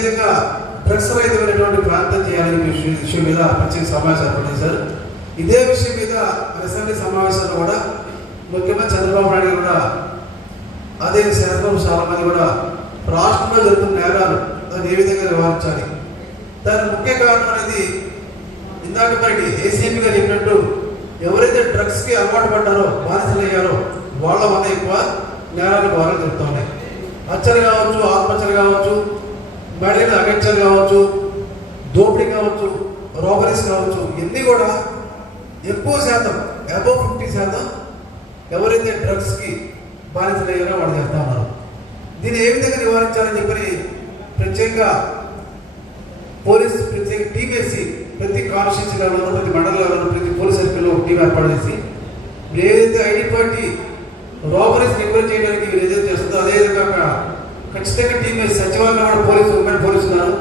రహితమైనటువంటి ప్రాంతం చేయాలనే విషయం విషయం మీద ప్రత్యేక సమాచారం ఏర్పాటు సార్. ఇదే విషయం మీద అసెంబ్లీ సమావేశంలో కూడా ముఖ్యమంత్రి చంద్రబాబు నాయుడు కూడా అదే శాతం చాలా మంది కూడా రాష్ట్రంలో జరుగుతున్న నేరాలు దాన్ని ఏ విధంగా నివారించాలి? దాని ముఖ్య కారణం అనేది ఇందాక మరి ఏసీపీ గారు చెప్పినట్టు ఎవరైతే డ్రగ్స్కి అలవాటు పడ్డారో బాధితులు అయ్యారో వాళ్ళ వల్ల ఎక్కువ నేరాలు బాగా జరుగుతూ ఉన్నాయి కావచ్చు ఆత్మహత్యలు కావచ్చు మహిళల అగత్యాలు కావచ్చు దోపిడీ కావచ్చు రోబరీస్ కావచ్చు ఇవన్నీ కూడా ఎక్కువ శాతం అబౌవ్ ఫిఫ్టీ శాతం ఎవరైతే డ్రగ్స్కి బాధితులయ్యారో వాళ్ళు చేస్తా ఉన్నారు. దీన్ని ఏ విధంగా నివారించాలని చెప్పని ప్రత్యేకంగా పోలీస్ ప్రత్యేక టీం వేసి ప్రతి కాన్స్టిట్యూన్సీ లెవెల్లో ప్రతి మండల లెవెల్లో ప్రతి పోలీస్ సర్కిల్లో ఒక టీం ఏర్పాటు చేసి ఏదైతే ఐడి పార్టీ రాబరీస్ రికవర్ చేయడానికి ఏదైతే చేస్తుందో అదే విధంగా ఖచ్చితంగా టీం సచివాలయం సచివాలయంలో కూడా పోలీసు ఉమెన్ పోలీసు ఉన్నారు.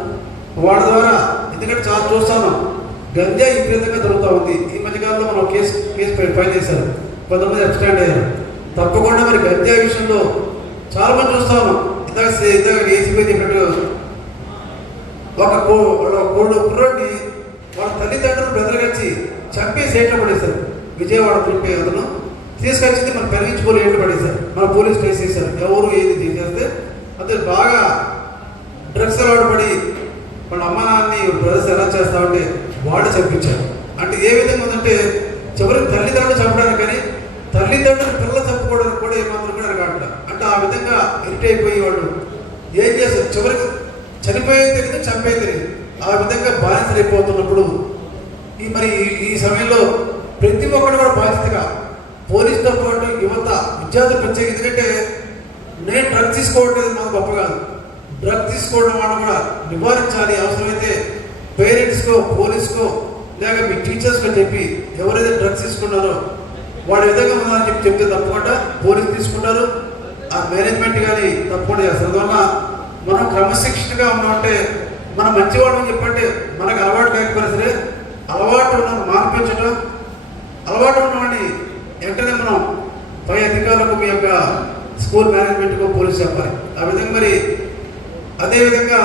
వాళ్ళ ద్వారా ఎందుకంటే చాలా చూస్తాను గంజా విపరీతంగా దొరుకుతూ ఉంది. ఈ మధ్యకాలంలో మనం కేసు కేసు ఫైల్ చేశారు. కొంతమంది అబ్స్టాండ్ అయ్యారు. తప్పకుండా మరి గంజా విషయంలో చాలా మంది చూస్తాను ఇంతగా ఇందాక ఇందాక ఏసీపీ చెప్పినట్టు ఒక కో- వాళ్ళ కోడు కుర్రోడిని వాళ్ళ తల్లిదండ్రులు బెదరగచ్చి చంపేసి ఏట్లో పడేశారు. విజయవాడ తిరిపే అతను. తీసుకొచ్చింది మనం పెరిగించుకోలు ఏట్లు పడేశారు. మన పోలీస్ కేసు చేశారు. ఎవరు ఏది చేసేస్తే అదే బాగా డ్రగ్స్ అలవాటు పడి వాళ్ళ అమ్మ నాన్నని బ్రదర్స్ ఎలా చేస్తామంటే వాళ్ళు చంపించారు. అంటే ఏ విధంగా ఉందంటే చివరికి తల్లిదండ్రులు చంపడానికి కానీ తల్లిదండ్రులు పిల్లలు చంపుకోవడానికి కూడా ఏమాత్రం కూడా కావట్లేదు అంటే ఆ విధంగా ఇరిట్ అయిపోయి వాళ్ళు ఏం చేస్తారు? చివరికి చనిపోయేది తెలియదు చంపేది తెలియదు. ఆ విధంగా బాధితులు అయిపోతున్నప్పుడు ఈ మరి ఈ- ఈ సమయంలో ప్రతి ఒక్కరు కూడా బాధ్యతగా పోలీసుతో పాటు యువత విద్యార్థులు ప్రత్యేక ఎందుకంటే నేను డ్రగ్ తీసుకోవట్లేదు నాకు గొప్ప కాదు. డ్రగ్ తీసుకోవడం వల్ల కూడా నివారించాలి అవసరమైతే పేరెంట్స్కో పోలీస్కో లేక మీ టీచర్స్కో చెప్పి ఎవరైతే డ్రగ్స్ తీసుకున్నారో వాడు విధంగా ఉన్నారని చెప్పి చెప్తే తప్పకుండా పోలీస్ తీసుకుంటారు. ఆ మేనేజ్మెంట్ కానీ తప్పకుండా చేస్తారు. అందువల్ల మనం క్రమశిక్షణగా ఉన్నామంటే మనం మంచివాళ్ళని చెప్పంటే మనకు అలవాటు లేకపోయినా సరే అలవాటు ఉన్న మార్పించడం అలవాటు ఉన్నవాడిని వెంటనే మనం పై అధికారులకు మీ యొక్క స్కూల్ మేనేజ్మెంట్కు పోలీసు చెప్పాలి. ఆ విధంగా మరి అదేవిధంగా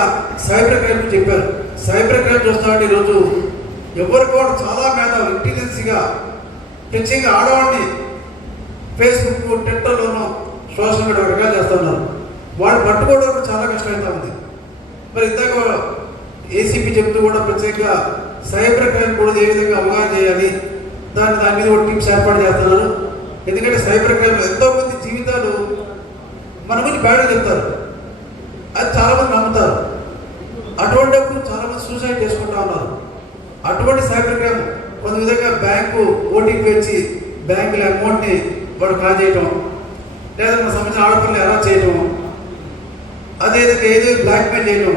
సైబర్ క్రైమ్ చెప్పారు. సైబర్ క్రైమ్ చూస్తామంటే ఈరోజు ఎవరు కూడా చాలా మేధావులు ఇంటెలిజెన్సీగా ప్రత్యేకంగా ఆడవాడిని ఫేస్బుక్ ట్విట్టర్లోనూ సోషల్ మీడియా రకాలు చేస్తున్నారు. వాళ్ళు పట్టుకోవడం చాలా కష్టమవుతా ఉంది. మరి ఇందాక ఏసీపీ చెప్తూ కూడా ప్రత్యేకంగా సైబర్ క్రైమ్ కూడా ఏ విధంగా అవగాహన చేయాలి దాని దాని మీద కూడా టీమ్స్ ఏర్పాటు చేస్తున్నారు. ఎందుకంటే సైబర్ క్రైమ్ ఎంతో మన గురించి బ్యాడ్గా చెప్తారు. అది చాలా మంది నమ్ముతారు. అటువంటిప్పుడు చాలా మంది సూసైడ్ చేసుకుంటా ఉన్నారు. అటువంటి సైబర్ క్రైమ్ కొంత విధంగా బ్యాంకు ఓటీపీ వచ్చి బ్యాంకుల అమౌంట్ని వాడు కాజేయటం లేదా మన సంబంధించిన ఆడపిల్లలు ఎలా చేయటం అదేవిధంగా ఏదో బ్లాక్మెయిల్ చేయటం